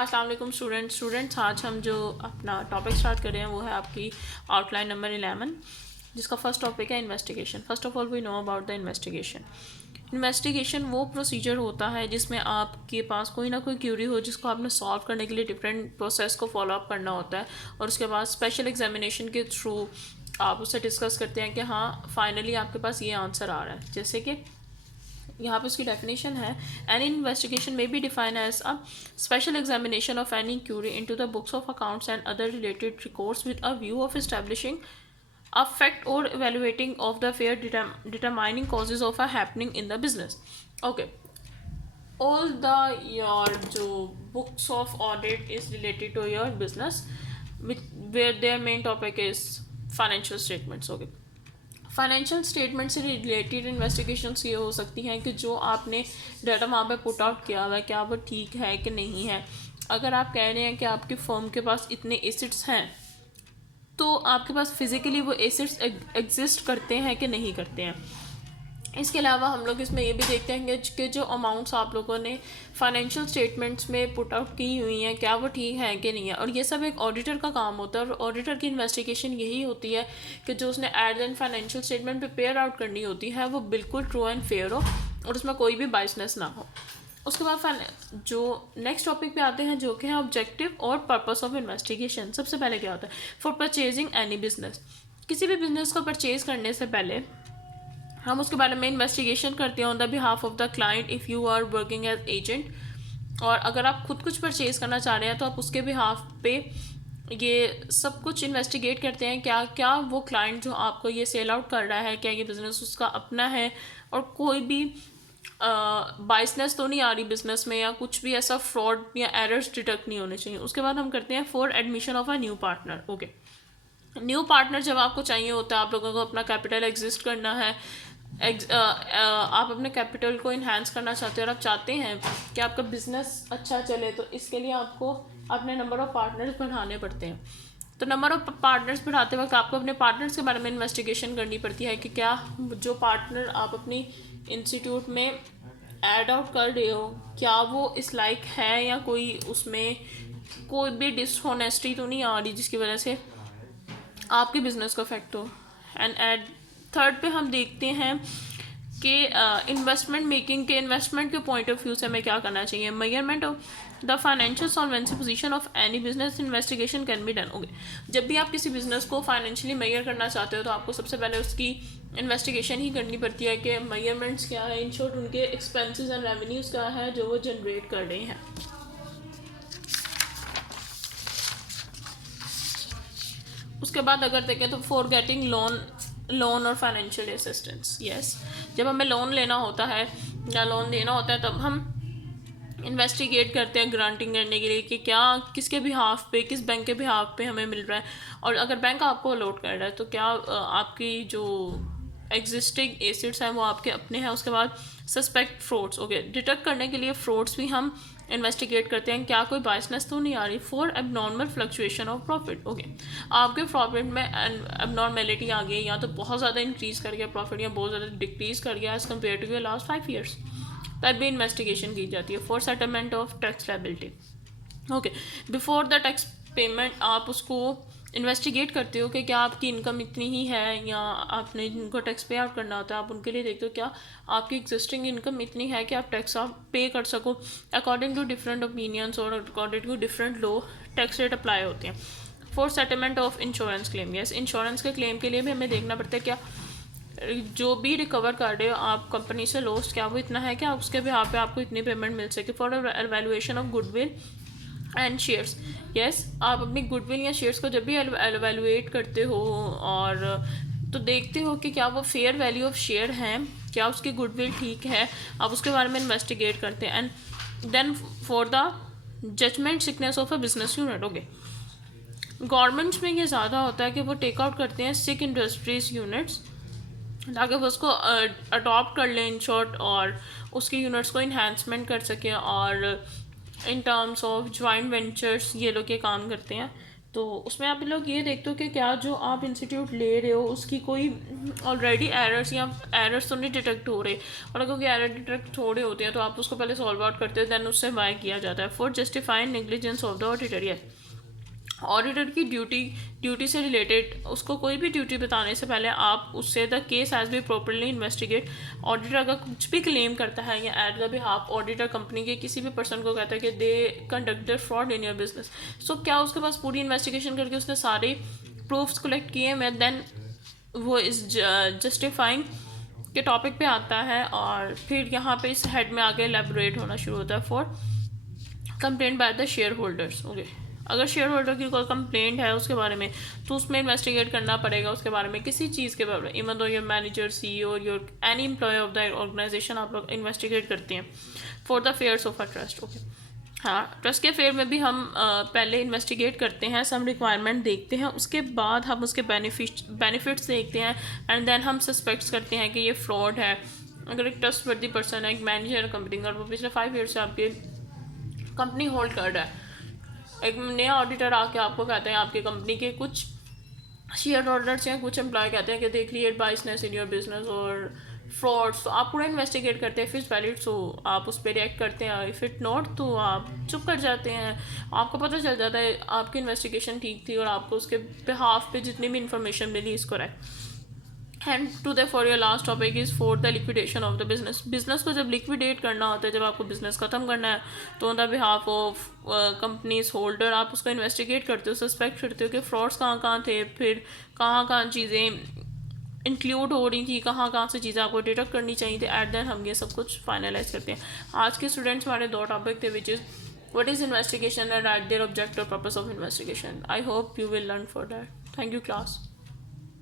अस्सलाम वालेकुम स्टूडेंट्स, आज हम जो अपना टॉपिक स्टार्ट कर रहे हैं वो है आपकी आउटलाइन नंबर 11, जिसका फर्स्ट टॉपिक है investigation. First of all we know about the investigation. Investigation वो प्रोसीजर होता है जिसमें आपके पास कोई ना कोई क्यूरी हो जिसको आपने सॉल्व करने के लिए डिफरेंट प्रोसेस को फॉलो अप करना होता है, और उसके बाद स्पेशल एग्जामिनेशन के थ्रू आप उससे डिस्कस करते हैं कि हाँ फाइनली आपके पास ये आंसर आ रहा है। जैसे कि यहाँ पे उसकी डेफिनेशन है, any investigation may be define as a special examination of any query into the books of accounts and other related records with a view of establishing a fact or evaluating of the fair determining causes of a happening in the business. Okay, all the your जो books of audit is related to your business, which where their main topic is financial statements. Okay, financial statement से related investigations ये हो सकती हैं कि जो आपने data वहाँ पे पुट आउट किया हुआ है क्या वो ठीक है कि नहीं है। अगर आप कह रहे हैं कि आपकी फर्म के पास इतने एसेट्स हैं तो आपके पास फिज़िकली वो एसेट्स एग्जिस्ट करते हैं कि नहीं करते हैं। इसके अलावा हम लोग इसमें ये भी देखते हैं कि जो अमाउंट्स आप लोगों ने फाइनेंशियल स्टेटमेंट्स में पुट आउट की हुई हैं क्या वो ठीक है कि नहीं है। और ये सब एक ऑडिटर का काम होता है, और ऑडिटर की इन्वेस्टिगेशन यही होती है कि जो उसने एड and financial statement prepare out करनी होती है वो बिल्कुल ट्रू एंड फेयर हो और उसमें कोई भी बाइसनेस ना हो। उसके बाद जो नेक्स्ट टॉपिक पे आते हैं जो कि है ऑब्जेक्टिव और पर्पस ऑफ इन्वेस्टिगेशन। सबसे पहले क्या होता है, फॉर परचेजिंग एनी बिजनेस, किसी भी बिजनेस को परचेज करने से पहले हम उसके बारे में इन्वेस्टिगेशन करते हैं on the behalf of the client if you are working as agent. और अगर आप खुद कुछ परचेज करना चाह रहे हैं तो आप उसके बिहाफ पे ये सब कुछ इन्वेस्टिगेट करते हैं क्या क्या वो क्लाइंट जो आपको ये सेल आउट कर रहा है क्या ये बिज़नेस उसका अपना है और कोई भी बाइसनेस तो नहीं आ रही बिजनेस में, या कुछ भी ऐसा फ्रॉड या एरर्स डिटेक्ट नहीं होने चाहिए। उसके बाद हम करते हैं for admission of a new partner. Okay, new partner जब आपको चाहिए होता है, आप लोगों को अपना कैपिटल एग्जिस्ट करना है, आप अपने कैपिटल को इन्हांस करना चाहते हो और आप चाहते हैं कि आपका बिजनेस अच्छा चले, तो इसके लिए आपको अपने नंबर ऑफ़ पार्टनर्स बढ़ाने पड़ते हैं। तो नंबर ऑफ पार्टनर्स बढ़ाते वक्त आपको अपने पार्टनर्स के बारे में इन्वेस्टिगेशन करनी पड़ती है कि क्या जो पार्टनर आप अपनी इंस्टीट्यूट में ऐड आउट कर रहे हो क्या वो इस लाइक है या कोई उसमें कोई भी डिसऑनेस्टी तो नहीं आ रही जिसकी वजह से आपके बिजनेस को इफेक्ट हो। एंड एट थर्ड पे हम देखते हैं कि इन्वेस्टमेंट मेकिंग के इन्वेस्टमेंट के पॉइंट ऑफ व्यू से हमें क्या करना चाहिए। Measurement of the financial solvency position of any business investigation can be done. Okay, जब भी आप किसी बिजनेस को फाइनेंशियली मेजर करना चाहते हो तो आपको सबसे पहले उसकी इन्वेस्टिगेशन ही करनी पड़ती है कि मेजरमेंट्स क्या है, इन शॉर्ट उनके एक्सपेंसेस एंड रेवेन्यूज़ क्या है जो वो जनरेट कर रहे हैं। उसके बाद अगर देखें तो फॉर गेटिंग लोन और फाइनेंशियल असिस्टेंस, यस, जब हमें लोन लेना होता है या लोन देना होता है तब हम इन्वेस्टिगेट करते हैं ग्रांटिंग करने के लिए कि क्या किसके बिहाफ पे किस बैंक के बिहाफ पे हमें मिल रहा है, और अगर बैंक आपको अलॉट कर रहा है तो क्या आपकी जो एग्जिस्टिंग एसेट्स हैं वो आपके अपने हैं। उसके बाद सस्पेक्ट फ्रॉड्स, ओके, डिटेक्ट करने के लिए फ्रॉड्स भी हम इन्वेस्टिगेट करते हैं क्या कोई बाइसनेस तो नहीं आ रही। For abnormal fluctuation of profit, okay, आपके प्रॉफिट में एबनॉर्मेलिटी आ गई, या तो बहुत ज़्यादा इंक्रीज़ कर गया प्रॉफिट या बहुत ज़्यादा डिक्रीज़ कर गया as compare to your last 5 years, तब भी इन्वेस्टिगेशन की जाती है। For settlement of tax liability, okay, before the tax payment आप उसको इन्वेस्टिगेट करते हो कि क्या आपकी इनकम इतनी ही है या आपने जिनको टैक्स पे आउट करना होता है आप उनके लिए देखते हो क्या आपकी एग्जिस्टिंग इनकम इतनी है कि आप टैक्स आप पे कर सको। अकॉर्डिंग टू डिफरेंट ओपिनियंस और according to different law tax rate apply होते हैं। For settlement of insurance claim, yes, insurance के क्लेम के लिए भी हमें देखना पड़ता है क्या जो भी रिकवर कर रहे हो आप कंपनी से लॉस्ट क्या वो इतना है क्या उसके भी यहाँ पे आपको इतनी पेमेंट मिल सके। For evaluation of goodwill and shares, yes, आप अपनी गुडविल या शेयर्स को जब भी एवेल्युएट करते हो और तो देखते हो कि क्या वो फेयर वैल्यू ऑफ शेयर हैं, क्या उसकी गुडविल ठीक है, आप उसके बारे में इन्वेस्टिगेट करते हैं। And then for the judgement sickness of a business unit, okay, governments में ये ज़्यादा होता है कि वो टेक आउट करते हैं सिक इंडस्ट्रीज यूनिट्स ताकि वो उसको अडॉप्ट कर लें इन शॉर्ट और उसके यूनिट्स को इन्हांसमेंट कर सकें, और in terms of joint ventures ये लोग ये काम करते हैं। तो उसमें आप लोग ये देखते हो कि क्या जो आप इंस्टीट्यूट ले रहे हो उसकी कोई ऑलरेडी एरर्स या एरर्स तो नहीं डिटेक्ट हो रहे, और अगर कोई एरर डिटेक्ट हो रहे होते हैं तो आप उसको पहले सॉल्व आउट करते हो, देन उससे बाय किया जाता है। For justifying negligence of the auditor, yes, auditor की ड्यूटी से रिलेटेड उसको कोई भी ड्यूटी बताने से पहले आप उससे the case has be properly investigate. Auditor अगर कुछ भी क्लेम करता है या at the behalf auditor company के किसी भी पर्सन को कहता है कि they conducted fraud in your business, so क्या उसके पास पूरी इन्वेस्टिगेशन करके उसने सारे प्रूफ्स कलेक्ट किए हैं, देन वो इस जस्टिफाइंग के टॉपिक पे आता है। और फिर यहाँ पे इस हेड में आगे एलेबोरेट होना शुरू होता है for complaint by the share holders. Okay, अगर शेयर होल्डर की कोई कंप्लेंट है उसके बारे में तो उसमें इन्वेस्टिगेट करना पड़ेगा उसके बारे में, किसी चीज़ के बारे में, even though your manager, CEO, your any employ of the organization आप लोग इन्वेस्टिगेट करते हैं for the affairs of a trust. Okay, हाँ, ट्रस्ट के फेयर में भी हम पहले इन्वेस्टिगेट करते हैं, सम रिक्वायरमेंट देखते हैं, उसके बाद हम उसके बेनिफिट्स देखते हैं, एंड देन हम सस्पेक्ट्स करते हैं कि ये फ्रॉड है। अगर एक ट्रस्ट वर्दी पर्सन है, एक मैनेजर कंपनी का, वो पिछले 5 ईयर से आपकी कंपनी होल्ड कर रहा है, एक नया ऑडिटर आके आपको कहते हैं आपकी कंपनी के कुछ शेयर होल्डर्स हैं, कुछ एम्प्लॉय कहते हैं कि they create बाइसनेस in your business और फ्रॉड्स, तो आप पूरा इन्वेस्टिगेट करते हैं, इफ़ इट्स वैलिड सो आप उस पर रिएक्ट करते हैं, इफ़ इट नॉट तो आप चुप कर जाते हैं। आपको पता चल जाता है आपकी इन्वेस्टिगेशन ठीक थी और आपको उसके बिहाफ पे जितनी भी इंफॉर्मेशन मिली is correct. And to the for your last topic is for the liquidation of the business. Business को जब लिक्विडेट करना होता है, जब आपको बिजनेस ख़त्म करना है, तो on the behalf of companies holder आप उसको इन्वेस्टिगेट करते हो, सस्पेक्ट करते हो कि फ्रॉड्स कहाँ थे, फिर कहाँ चीज़ें इंक्लूड हो रही थी, कहाँ से चीज़ें आपको डिटेक्ट करनी चाहिए थी, एट देन हम ये सब कुछ फाइनलाइज करते हैं। आज के स्टूडेंट्स हमारे 2 टॉपिक थे, which is what is investigation and right there objective purpose of investigation. I hope you will learn for that. Thank you class.